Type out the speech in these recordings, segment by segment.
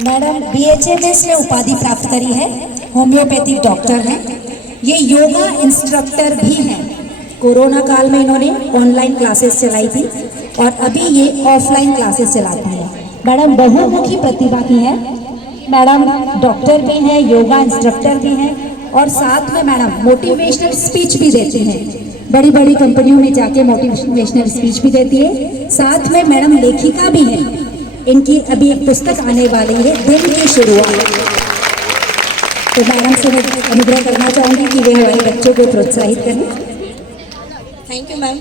Madam BHMS में उपाधि प्राप्त करी है, होम्योपैथिक डॉक्टर हैं, ये योगा इंस्ट्रक्टर भी हैं। कोरोना काल में इन्होंने ऑनलाइन क्लासेस चलाई थी और अभी ये ऑफलाइन क्लासेस चलाती हैं। मैडम बहुमुखी प्रतिभा की है, मैडम डॉक्टर भी हैं, योगा इंस्ट्रक्टर भी हैं और साथ में मैडम मोटिवेशनल स्पीच भी देती हैं। बड़ी बड़ी कंपनियों में जाके मोटिवेशनल स्पीच भी देती है। साथ में मैडम लेखिका भी है, इनकी अभी एक पुस्तक आने वाली है, दिन की शुरुआत। तो मैडम से मैं अनुग्रह करना चाहूँगी कि वे हमारे बच्चों को प्रोत्साहित करें। Thank you ma'am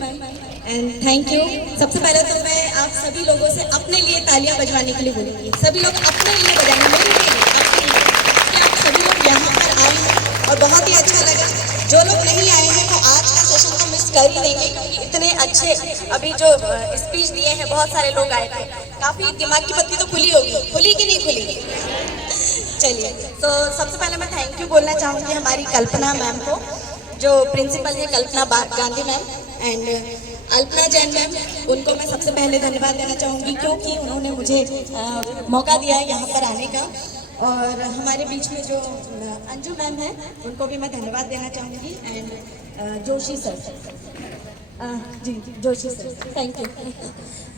and thank you. सबसे पहले तो मैं आप सभी लोगों से अपने लिए तालियां बजवाने के लिए बोलूँगी। सभी लोग अपने लिए बजाएंगे, मेरे लिए नहीं, अपने लिए, कि आप सभी लोग यहाँ पर आए हैं और बहुत ही अच्छा लगा। जो लोग नहीं आए हैं वो आज का सेशन को मिस कर ही देंगे, क्योंकि इतने अच्छे अभी जो स्पीच दिए हैं, बहुत सारे लोग आए थे। काफ़ी दिमाग की बत्ती तो खुली होगी, खुली कि नहीं खुली? चलिए, तो सबसे पहले मैं थैंक यू बोलना चाहूँगी हमारी कल्पना मैम को, जो प्रिंसिपल है Kalpana Gandhi ma'am, and Alpana Jain ma'am, उनको मैं सबसे पहले धन्यवाद देना चाहूँगी क्योंकि उन्होंने मुझे मौका दिया है यहाँ पर आने का। और हमारे बीच में जो अंजू मैम है, उनको भी मैं धन्यवाद देना चाहूँगी, and Joshi sir, ji Joshi sir, thank you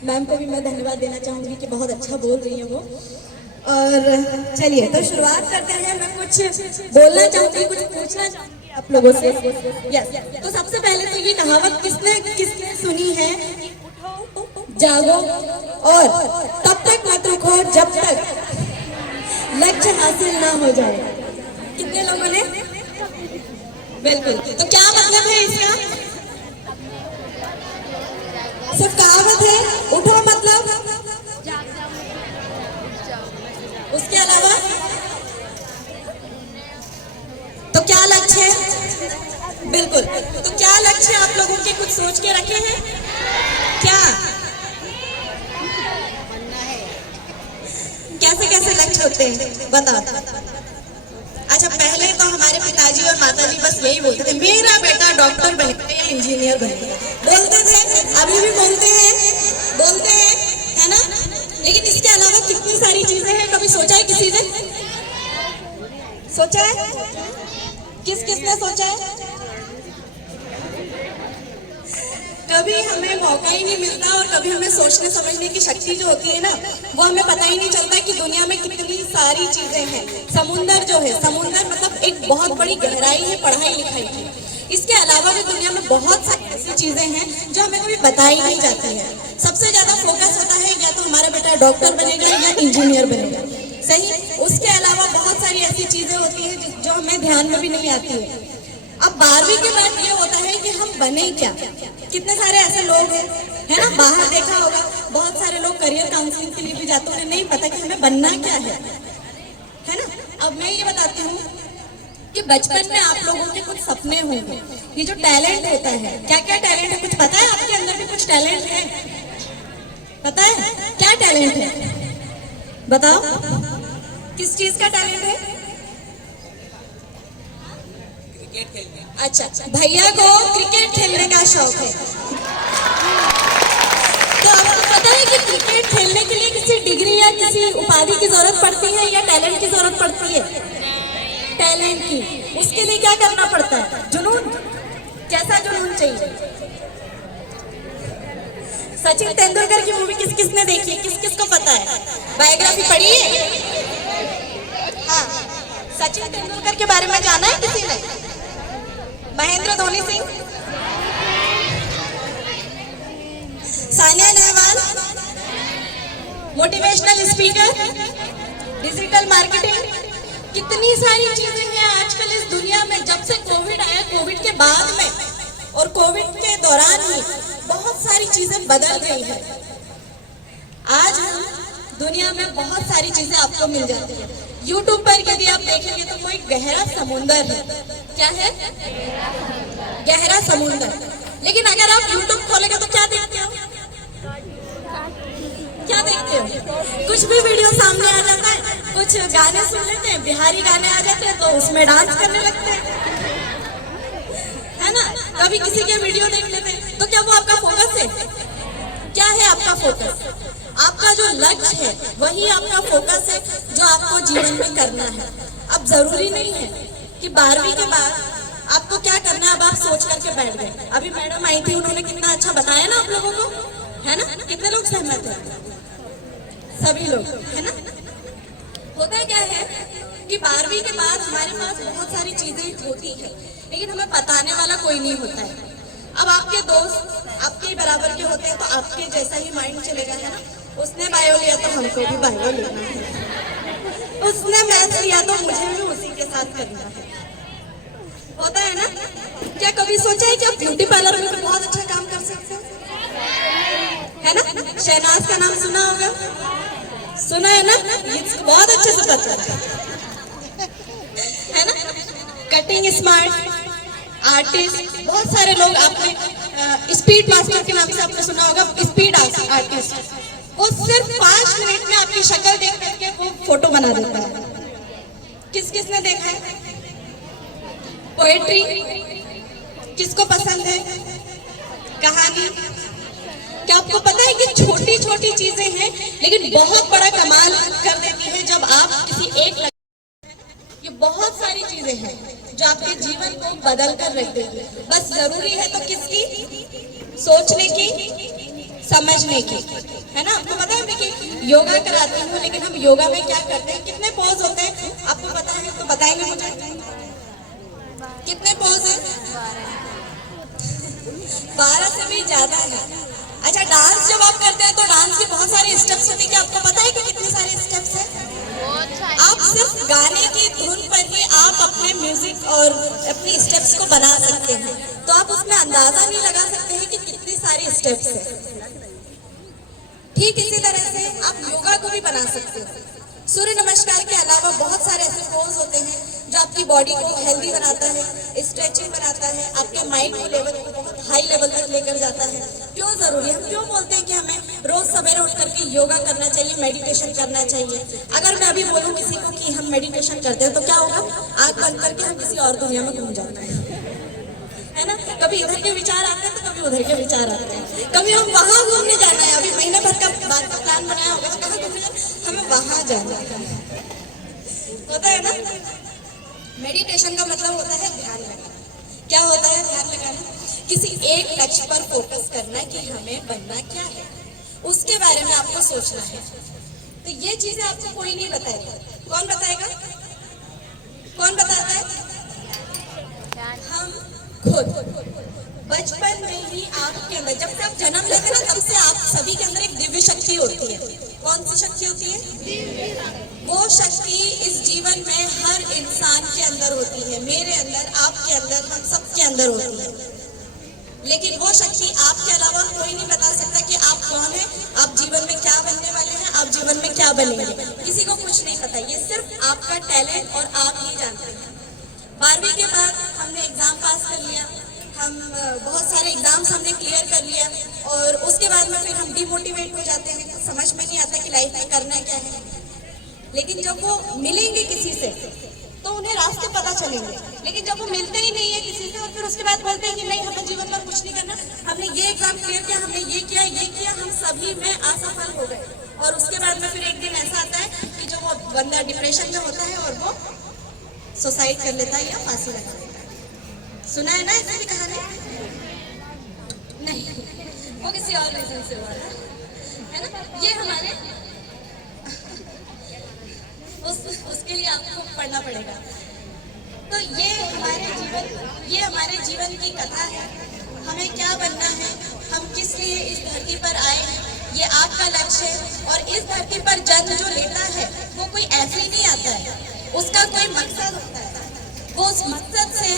ma'am को भी मैं धन्यवाद देना चाहूँगी कि बहुत अच्छा बोल रही है वो। और चलिए, तो शुरुआत करते हैं। मैं कुछ बोलना चाहूँगी, कुछ पूछना चाहूँगी आप लोगों से। यस, तो सबसे पहले तो ये कहावत किसने किसने सुनी है? उठो, जागो और तब तक मत रुको जब तक लक्ष्य हासिल ना हो जाए। कितने लोगों ने? बिल्कुल। तो क्या मतलब है इसका? सिर्फ कहावत है? उठो मतलब? उसके अलावा तो क्या लक्ष्य है? बिल्कुल। तो क्या लक्ष्य आप लोगों के कुछ सोच के रखे हैं क्या? कैसे कैसे लक्ष्य होते हैं बताओ। अच्छा, पहले तो हमारे पिताजी और माताजी बस यही बोलते थे, मेरा बेटा डॉक्टर बनेगा या इंजीनियर बनेगा। बोलते थे, अभी भी बोलते हैं, है ना? लेकिन इसके अलावा कितनी सारी चीजें हैं। कभी सोचा है किसी ने? सोचा है? किसने सोचा है? कभी हमें मौका ही नहीं मिलता और कभी हमें सोचने समझने की शक्ति जो होती है ना, वो हमें पता ही नहीं चलता कि दुनिया में कितनी सारी चीजें हैं। समुंदर जो है, समुंदर मतलब एक बहुत बड़ी गहराई है पढ़ाई लिखाई की। इसके अलावा भी दुनिया में बहुत सारी ऐसी चीजें हैं जो हमें कभी बताई नहीं जाती है। सबसे ज्यादा फोकस होता है या तो हमारा बेटा डॉक्टर बनेगा या इंजीनियर बनेगा, सही। उसके अलावा बहुत सारी ऐसी चीजें होती हैं जो हमें ध्यान में भी नहीं आती है। अब 12वीं के बाद ये होता है कि हम बने क्या। कितने सारे ऐसे लोग हैं, है ना? बाहर देखा होगा, बहुत सारे लोग करियर काउंसलिंग के लिए भी जाते हैं, उन्हें नहीं पता कि हमें बनना क्या है ना? अब मैं ये बताती हूँ कि बचपन में आप लोगों के कुछ सपने होंगे। ये जो टैलेंट होता है, क्या क्या टैलेंट है कुछ पता है? आपके अंदर भी कुछ टैलेंट है? पता है क्या टैलेंट है? बताओ, किस चीज का टैलेंट है? क्रिकेट खेलने। अच्छा, भैया को क्रिकेट खेलने का शौक है। तो आपको पता है कि क्रिकेट खेलने के लिए किसी डिग्री या किसी उपाधि की जरूरत पड़ती है या टैलेंट की जरूरत पड़ती है? टैलेंट की। उसके लिए क्या करना पड़ता है? जुनून। कैसा जुनून चाहिए? सचिन तेंदुलकर की मूवी किस किसने देखी? किस किस को पता है? बायोग्राफी पढ़ी है? हाँ, सचिन तेंदुलकर के बारे में जाना है किसी ने? Mahendra Dhoni Singh, Sania Nehwal, motivational speaker, digital marketing, कितनी सारी चीजें हैं आजकल इस दुनिया में। जब से कोविड आया, कोविड के बाद में और कोविड के दौरान ही बहुत सारी चीजें बदल गई है। आज हम दुनिया में बहुत सारी चीजें आपको मिल जाती है। यूट्यूब पर यदि आप देखेंगे तो कोई गहरा समुंदर है। क्या है? गहरा समुंदर। लेकिन अगर आप यूट्यूब खोलेंगे तो क्या देखते हो? क्या देखते हो? कुछ भी वीडियो सामने आ जाता है, कुछ गाने सुन लेते हैं, बिहारी गाने आ जाते हैं तो उसमें डांस करने लगते हैं, है ना? कभी किसी के वीडियो देख लेते हैं, तो क्या वो आपका फोकस है? क्या है आपका फोकस? आपका जो लक्ष्य है वही आपका फोकस है जो आपको जीवन में करना है। अब जरूरी नहीं है कि 12वीं के बाद आपको क्या करना है अब आप सोच करके बैठ गए। अभी मैडम आई थी, उन्होंने कितना अच्छा बताया ना आप लोगों को, है ना? कितने लोग सहमत हैं? सभी लोग, है ना? होता क्या है कि 12वीं के बाद हमारे पास बहुत सारी चीजें होती है, लेकिन हमें बताने वाला कोई नहीं होता है। अब आपके दोस्त आपके बराबर के होते हैं तो आपके जैसा ही माइंड चलेगा, है ना? उसने बायो लिया तो हमको भी बायो लेना है, उसने मैथ्स लिया तो मुझे भी उसी के साथ करना है। होता है ना? क्या कभी सोचा है कि आप ब्यूटी पार्लर में भी बहुत अच्छा काम कर सकते हो, है ना? शहनाज का नाम सुना होगा, सुना है ना? ये बहुत अच्छे से पता है ना? कटिंग स्मार्ट आर्टिस्ट, बहुत सारे लोग आपने स्पीड मास्टर के नाम से आपने सुना होगा, स्पीड आर्टिस्ट। वो सिर्फ 5 मिनट में आपकी शक्ल देख करके वो फोटो बना देता है। किस किसने देखा है? पोएट्री किसको पसंद है? कहानी? क्या आपको पता है कि छोटी छोटी चीजें हैं लेकिन बहुत बड़ा कमाल कर देती है जब आप किसी एक ये बहुत सारी चीजें हैं जो आपके जीवन को बदल कर रख देगी। बस जरूरी है तो किसकी? सोचने की, समझने की, है ना? आपको पता है मैं कि योगा कराती हूँ, लेकिन हम योगा में क्या करते हैं, कितने पोज होते हैं आपको पता है तो बताएंगे मुझे, कितने पोज हैं? 12 से भी ज्यादा है। अच्छा, डांस जब आप करते हैं तो डांस के बहुत सारे स्टेप्स होते हैं, आपको पता है कि कितने सारे स्टेप्स हैं? आप सिर्फ गाने की धुन पर ही आप अपने म्यूजिक और अपनी स्टेप्स को बना सकते हैं, तो आप उसमें अंदाजा नहीं लगा सकते हैं कि कितने सारे स्टेप्स हैं। ठीक इसी तरह से आप योगा को भी बना सकते हो। सूर्य नमस्कार के अलावा बहुत सारे ऐसे पोज होते हैं जो आपकी बॉडी को हेल्दी बनाता है, स्ट्रेचिंग बनाता है, आपके माइंड को लेवल को बहुत हाई लेवल तक लेकर जाता है। क्यों जरूरी है? हम क्यों बोलते हैं कि हमें रोज सवेरे उठ करके योगा करना चाहिए, मेडिटेशन करना चाहिए? अगर मैं अभी बोलूं किसी को कि हम मेडिटेशन करते हैं तो क्या होगा? आंख बंद करके हम किसी और दुनिया में घूम जाते हैं, है ना? कभी इधर के विचार आते हैं तो कभी उधर के विचार आते हैं, कभी हम वहां घूमने जाना है, अभी महीने भर का बाद का प्लान बनाया होगा तो कहाँ घूमने जाना, हमें वहां जाना है। होता है ना? मेडिटेशन का मतलब होता है ध्यान लगाना। क्या होता है ध्यान लगाना? किसी एक लक्ष्य पर फोकस करना कि हमें बनना क्या है, उसके बारे में आपको सोचना है। तो ये चीजें आपको कोई नहीं बताएगा। कौन बताएगा? कौन बताता है? हम खुद। बचपन में ही आपके अंदर, जब से आप जन्म लेते हैं ना, तब से आप सभी के अंदर एक दिव्य शक्ति होती है। कौन सी शक्ति होती है? वो शक्ति इस जीवन में हर इंसान के अंदर होती है, मेरे अंदर, आपके अंदर, हम सबके अंदर होती है। लेकिन वो शक्ति आपके अलावा कोई नहीं बता सकता कि आप कौन है, आप जीवन में क्या बनने वाले हैं, आप जीवन में क्या बनेंगे, किसी को कुछ नहीं पता। ये सिर्फ आपका टैलेंट और आप ही जानते हैं। 12वीं के बाद हमने एग्जाम पास कर लिया, हम बहुत सारे एग्जाम्स हमने क्लियर कर लिया और उसके बाद में फिर हम डिमोटिवेट हो जाते हैं, तो समझ में नहीं आता कि लाइफ में करना क्या है। लेकिन जब वो मिलेंगे किसी से तो उन्हें रास्ते पता चलेंगे, लेकिन जब वो मिलते ही नहीं है किसी से और फिर उसके बाद बोलते हैं कि नहीं हमें जीवन में कुछ नहीं करना, हमने ये एग्जाम क्लियर किया, हमने ये किया, हम सभी में असफल हो गए। और उसके बाद में फिर एक दिन ऐसा आता है कि जो वो बंदा डिप्रेशन में होता है और वो सुसाइड कर लेता है या फांसी लगा लेता है। सुना है ना ऐसी भी कहानी? नहीं, वो किसी और रीजन से हुआ है ना? ये हमारे उसके लिए आपको पढ़ना पड़ेगा। तो ये हमारे जीवन की कथा है। हमें क्या बनना है, हम किस लिए इस धरती पर आए हैं, ये आपका लक्ष्य है। और इस धरती पर जन्म जो लेता है वो कोई ऐसे ही नहीं आता है, उसका कोई मकसद होता है, वो उस मकसद से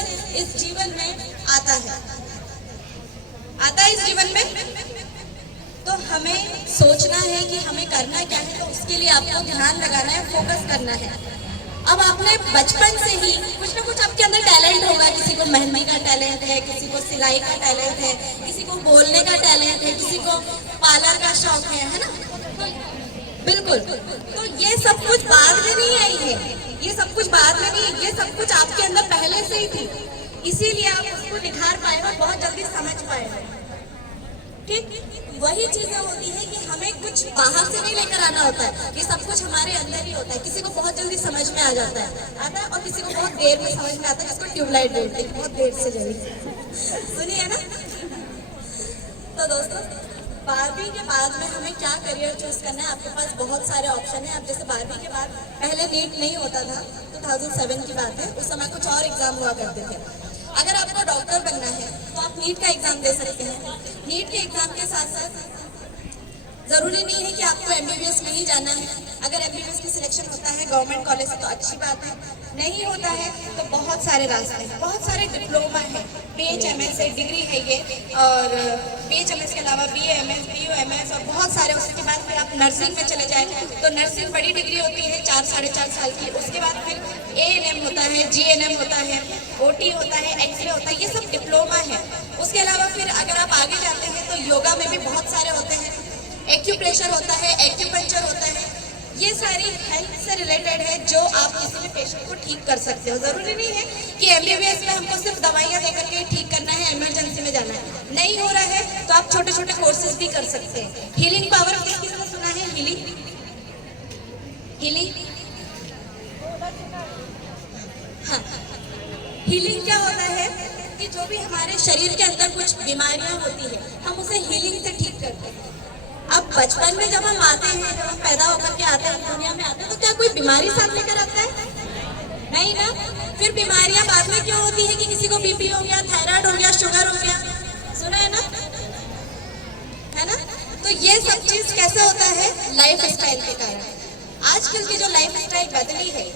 इस जीवन में आता है इस जीवन में। तो हमें सोचना है कि हमें करना क्या है, तो उसके लिए आपको ध्यान लगाना है, फोकस करना है। अब आपने बचपन से ही कुछ ना कुछ आपके अंदर टैलेंट होगा, किसी को मेहंदी का टैलेंट है, किसी को सिलाई का टैलेंट है, किसी को बोलने का टैलेंट है, किसी को पार्लर का शौक है ना? बिल्कुल। तो ये सब कुछ बाद में नहीं आई है, ये सब कुछ बाद में नहीं, ये सब कुछ आपके अंदर पहले से ही थी, इसीलिए आप उसको निखार पाए और बहुत जल्दी समझ पाए। ठीक, वही चीजें होती है कि हमें कुछ बाहर से नहीं लेकर आना होता है, ये सब कुछ हमारे अंदर ही होता है। किसी को बहुत जल्दी समझ में आ जाता है और किसी को बहुत देर में समझ में आता है, जिसको ट्यूबलाइट बोलते हैं, बहुत देर से जल्दी सुनिए ना। तो दोस्तों, 12वीं के बाद में हमें क्या करियर चूज करना है, आपके पास बहुत सारे ऑप्शन है। अब जैसे 12वीं के बाद पहले नीट नहीं होता था, 2007 की बात है, उस समय कुछ और एग्जाम हुआ करते थे। अगर आपको डॉक्टर बनना है तो आप नीट का एग्जाम दे सकते हैं। नीट के एग्जाम के साथ साथ जरूरी नहीं है कि आपको एमबीबीएस में ही जाना है। अगर एमबीबीएस की सिलेक्शन होता है गवर्नमेंट कॉलेज से तो अच्छी बात है, नहीं होता है तो बहुत सारे रास्ते हैं, बहुत सारे डिप्लोमा है, बीएचएमएस है, डिग्री है ये, और बीएचएमएस के अलावा बीएएमएस, बीयूएमएस और बहुत सारे। उसके बाद फिर आप नर्सिंग में चले जाए तो नर्सिंग बड़ी डिग्री होती है 4-4.5 साल की। उसके बाद फिर एएनएम होता है, जीएनएम होता है, ओटी होता है, एक्सरे होता है, ये सब डिप्लोमा है। उसके अलावा फिर अगर आप आगे जाते हैं तो योगा में भी बहुत सारे होते हैं, एक्यूप्रेशर होता है, एक्यूपंक्चर होता है, ये सारी हेल्थ से रिलेटेड है जो आप किसी भी पेशेंट को ठीक कर सकते हो। जरूरी नहीं है कि एमबीबीएस में हमको सिर्फ दवाइयाँ देकर के ठीक करना है, इमरजेंसी में जाना है। नहीं हो रहा है तो आप छोटे छोटे कोर्सेज भी कर सकते हैं। हीलिंग पावर किसने सुना है? हीलिंग हाँ, हीलिंग क्या होता है कि जो भी हमारे शरीर के अंदर कुछ बीमारियां होती है हम उसे हीलिंग से ठीक करते हैं। अब बचपन में जब हम आते हैं, जब हम पैदा होकर के आते हैं, दुनिया में आते हैं, तो क्या कोई बीमारी साथ लेकर आता है? नहीं ना। फिर बीमारियां बाद में क्यों होती है कि किसी को बीपी हो गया, थायराइड हो गया, शुगर हो गया, सुना है ना, है ना। तो ये सब चीज कैसे होता है? लाइफ स्टाइल के कारण। आजकल की जो लाइफ स्टाइल बदली है,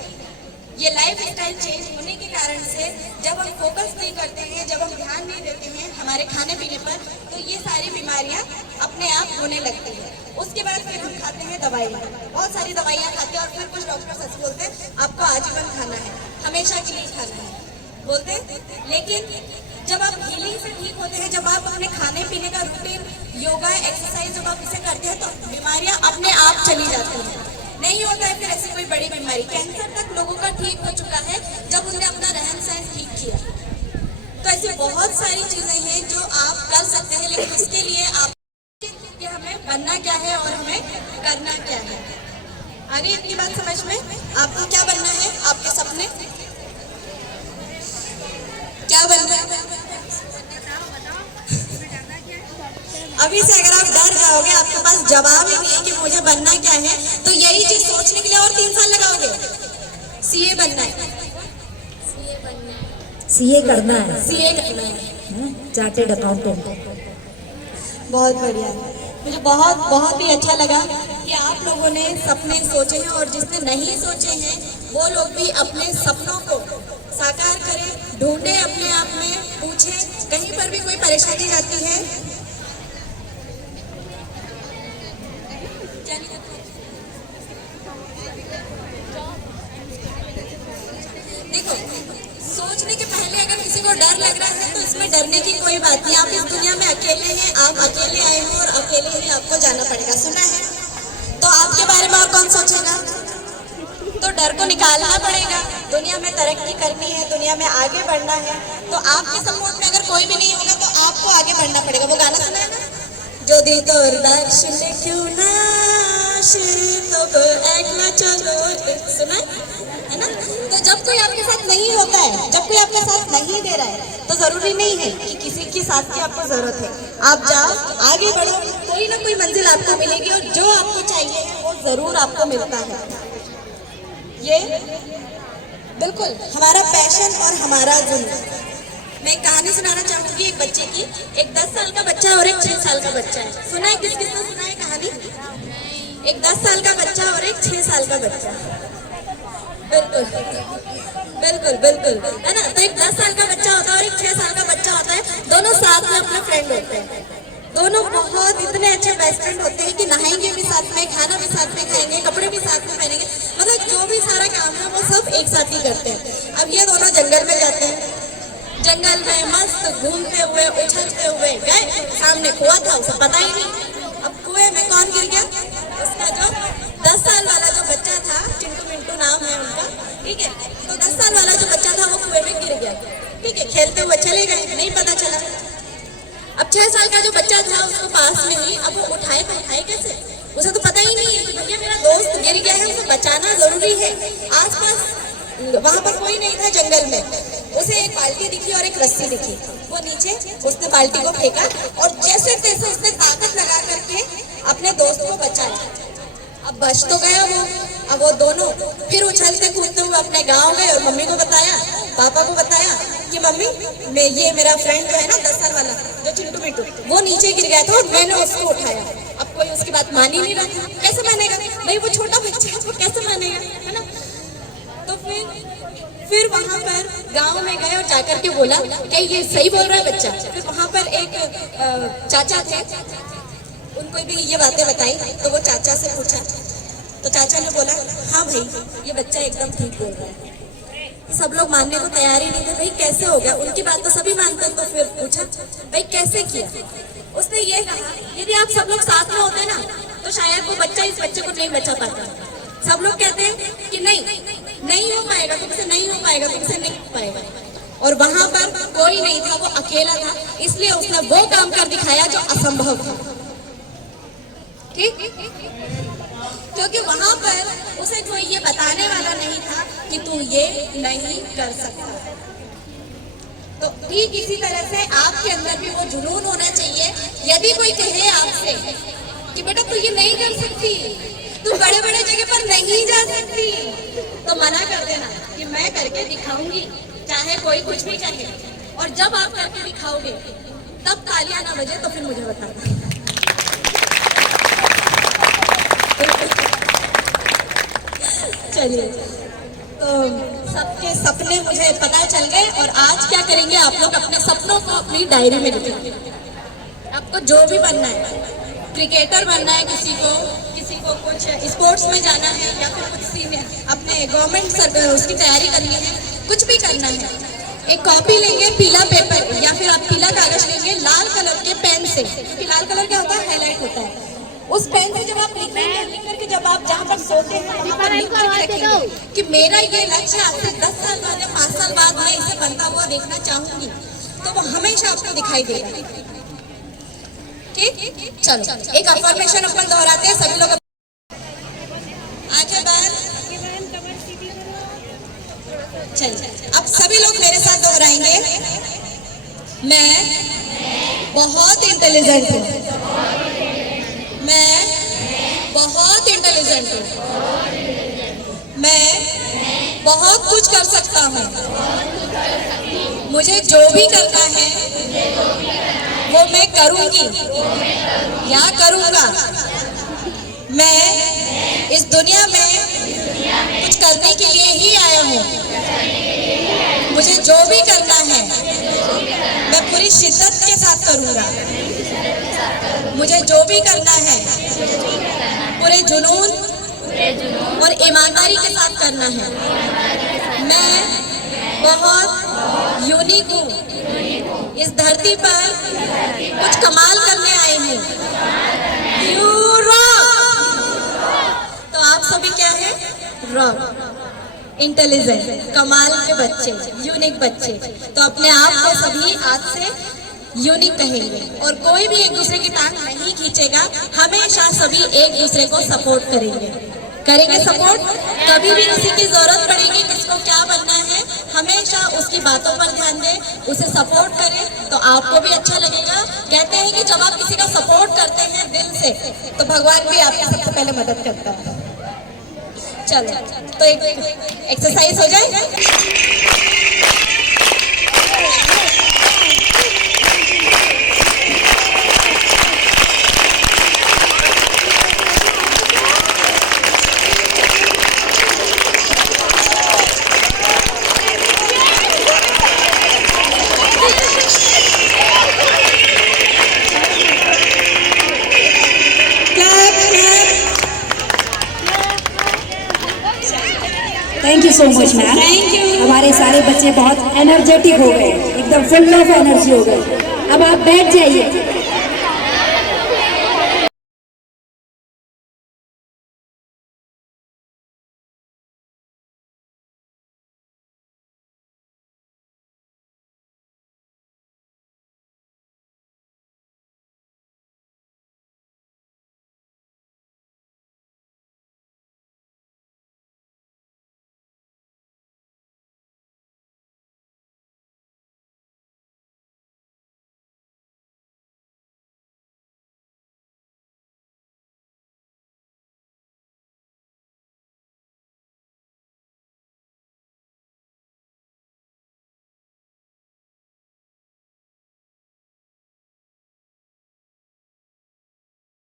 ये लाइफ स्टाइल चेंज होने के कारण से जब हम फोकस नहीं करते हैं, जब हम ध्यान नहीं देते हैं हमारे खाने पीने पर, तो ये सारी बीमारियां अपने आप होने लगती है। उसके बाद फिर हम खाते हैं दवाइयाँ, बहुत सारी दवाइयाँ खाते हैं और फिर कुछ डॉक्टर सच बोलते हैं आपको आजीवन खाना है, हमेशा के लिए खाना है बोलते हैं। लेकिन जब आप हीलिंग से ठीक होते हैं, जब आप अपने खाने पीने का रूटीन, योगा, एक्सरसाइज जब आप इसे करते हैं तो बीमारियां अपने आप चली जाती हैं। नहीं होता है फिर ऐसी कोई बड़ी बीमारी। कैंसर तक लोगों का ठीक हो चुका है जब उन्होंने अपना रहन सहन ठीक किया। तो ऐसी बहुत सारी चीजें हैं जो आप कर सकते हैं, लेकिन उसके लिए आप कि हमें बनना क्या है और हमें करना क्या है। आगे इतनी बात समझ में? आपको क्या बनना है? आपके सपने क्या बनना है? अभी से अगर आप डर जाओगे, आपके पास जवाब ही नहीं है कि मुझे बनना क्या है, तो यही चीज सोचने के लिए और 3 साल लगाओगे। सीए बनना है, सीए करना है, सीए करना है, चार्टेड अकाउंटेंट। बहुत बढ़िया। मुझे बहुत बहुत ही अच्छा लगा कि आप लोगों ने सपने सोचे हैं और जिसने नहीं सोचे हैं वो लोग भी अपने सपनों को साकार करें, ढूंढे अपने आप में, पूछे कहीं पर भी कोई परेशानी आती है। देखो, सोचने के पहले अगर किसी को डर लग रहा है तो इसमें डरने की कोई बात नहीं। आप इस दुनिया में अकेले हैं, आप अकेले आए हैं और अकेले ही आपको जाना पड़ेगा। सुना है? तो आपके बारे में और कौन सोचेगा? तो डर को निकालना पड़ेगा। दुनिया में तरक्की करनी है, दुनिया में आगे बढ़ना है, तो आपके सपोर्ट में अगर कोई भी नहीं होगा तो आपको आगे बढ़ना पड़ेगा। वो गाना सुना है ना, जो दी तो दर्शन क्यों ना तो एकला चलो, सुना है ना। तो जब कोई आपके साथ नहीं होता है, जब कोई आपके साथ नहीं दे रहा है, तो जरूरी नहीं है कि किसी के साथ की आपको जरूरत है। आप जाओ, आगे बढ़ो, कोई ना कोई मंजिल आपको मिलेगी और जो आपको चाहिए वो जरूर आपको मिलता है। ये बिल्कुल हमारा पैशन और हमारा जुनून। मैं एक कहानी सुनाना चाहूंगी एक बच्चे की। एक 10 साल का बच्चा और एक 6 साल का बच्चा है। सुना है? किस किसने सुना है कहानी? एक 10 साल का बच्चा और एक 6 साल का बच्चा। बिल्कुल बिल्कुल बिल्कुल, है ना। तो एक 10 साल का बच्चा होता है और एक 6 साल का बच्चा होता है। दोनों साथ में अपने फ्रेंड होते हैं। दोनों बहुत इतने अच्छे बेस्ट फ्रेंड होते हैं कि नहाएंगे भी साथ में, खाना भी साथ में खाएंगे, कपड़े भी साथ में पहनेंगे, मतलब जो भी सारा काम है वो सब एक साथ ही करते हैं। अब ये दोनों जंगल में जाते हैं, जंगल में मस्त घूमते हुए, उछलते हुए गए। सामने कुआं था, उसे पता ही नहीं। अब कुएं में कौन गिर गया? उसका जो 10 साल वाला जो बच्चा था, चिंटू मिंटू नाम है उनका, ठीक है। तो 10 साल वाला जो बच्चा था वो कुएं में गिर गया, ठीक है। खेलते हुए चले गए, नहीं पता चला। अब 6 साल का जो बच्चा था उसको पास में ही, अब वो उठाए तो उठाए कैसे? उसे तो पता ही नहीं है कि भैया मेरा दोस्त गिर गया है, उसे बचाना जरूरी है। आसपास वहां पर कोई नहीं था जंगल में, उसे एक बाल्टी दिखी और एक रस्सी दिखी, वो नीचे उसने बाल्टी को फेंका और जैसे तैसे उसने ताकत लगा करके अपने दोस्त को बचाया। अब बच तो गया वो। अब वो दोनों फिर उछलते कूदते हुए अपने गांव गए और मम्मी को बताया, पापा को बताया कि मम्मी ये मेरा फ्रेंड जो है ना 10 साल वाला जो चिंटू मिट्टू, वो नीचे गिर गया था और मैंने उसको उठाया। अब कोई उसकी बात मान ही नहीं रहा, कैसे मानेगा भाई, वो छोटा बच्चा है, वो कैसे मानेगा, है ना? तो फिर वहां पर गांव में गए और जाकर के बोला कि ये सही बोल रहा है बच्चा। फिर वहां पर एक चाचा थे, उनको भी ये बातें बताई, तो वो चाचा से पूछा, तो चाचा ने बोला हाँ भाई ये बच्चा एकदम ठीक बोल रहा है। सब लोग मानने को तैयार ही नहीं थे, भाई कैसे हो गया, उनकी बात तो सभी मानते। तो फिर पूछा भाई कैसे किया? उसने ये कहा यदि आप सब लोग साथ में होते ना तो शायद वो बच्चा इस बच्चे को नहीं बचा पाता। सब लोग कहते हैं कि नहीं हो पाएगा तुमसे, नहीं हो पाएगा तुमसे, नहीं हो पाएगा, और वहां पर कोई नहीं था, वो अकेला था, इसलिए उसने वो काम कर दिखाया जो असंभव था। ठीक, क्योंकि वहां पर उसे कोई ये बताने वाला नहीं था कि तू ये नहीं कर सकता। तो ठीक इसी तरह से आपके अंदर भी वो जुनून होना चाहिए। यदि कोई कहे आपसे कि बेटा तू ये नहीं कर सकती, तू बड़े बड़े जगह पर नहीं जा सकती, तो मना कर देना कि मैं करके दिखाऊंगी, चाहे कोई कुछ भी कहे। और जब आप करके दिखाओगे तब तालियां ना बजे तो फिर मुझे बताना। चलिए, तो सबके सपने मुझे पता चल गए और आज क्या करेंगे आप लोग अपने सपनों को अपनी डायरी में लिखेंगे। आपको जो भी बनना है, क्रिकेटर बनना है, किसी को कुछ स्पोर्ट्स में जाना है, या फिर कुछ अपने गवर्नमेंट उसकी तैयारी करनी है, कुछ भी करना है, एक कॉपी लेंगे, पीला पेपर या फिर आप पीला कागज लेंगे, लाल कलर के पेन से, क्योंकि लाल कलर क्या होता है, हाईलाइट होता है, उस पेन से जब आप लिखेंगे, लिख करके जब आप जहाँ पर सोते हैं वहाँ पर लिख करके रखेंगे कि मेरा ये लक्ष्य आज से 10 साल बाद या 5 साल बाद मैं इसे बनता हुआ देखना चाहूंगी, तो वो हमेशा आपको दिखाई देगा। ठीक, चलो एक अफर्मेशन अपन दोहराते हैं सभी लोग। आगे बार, चलिए अब सभी लोग मेरे साथ दोहराएंगे, मैं बहुत इंटेलिजेंट हूँ, मैं बहुत इंटेलिजेंट हूँ, मैं बहुत कुछ कर सकता हूँ, मुझे जो भी करना है वो मैं करूँगी या करूँगा, मैं इस दुनिया में कुछ करने के लिए ही आया हूँ, मुझे जो भी करना है मैं पूरी शिद्दत के साथ करूँगा, मुझे जो भी करना है पूरे जुनून और ईमानदारी के साथ करना है, मैं बहुत यूनिक हूँ, इस धरती पर कुछ कमाल करने आई हूँ, यू रॉक। तो आप सभी क्या है, रॉक, इंटेलिजेंट, कमाल के बच्चे, यूनिक बच्चे। तो अपने आप को सभी आज से यूनिक कहेंगे और कोई भी एक दूसरे की टांग नहीं खींचेगा, हमेशा सभी एक दूसरे को सपोर्ट करेंगे सपोर्ट। कभी भी किसी की जरूरत पड़ेगी, किसको क्या बनना है, हमेशा उसकी बातों पर ध्यान दें, उसे सपोर्ट करें, तो आपको भी अच्छा लगेगा। कहते हैं कि जब आप किसी का सपोर्ट करते हैं दिल से, तो भगवान भी आपकी सबसे पहले मदद करता है। चलो तो एक एक्सरसाइज हो जाए। Thank you so much ma'am. Thank you. हमारे सारे बच्चे बहुत एनर्जेटिक हो गए, एकदम फुल ऑफ एनर्जी हो गए। अब आप बैठ जाइए।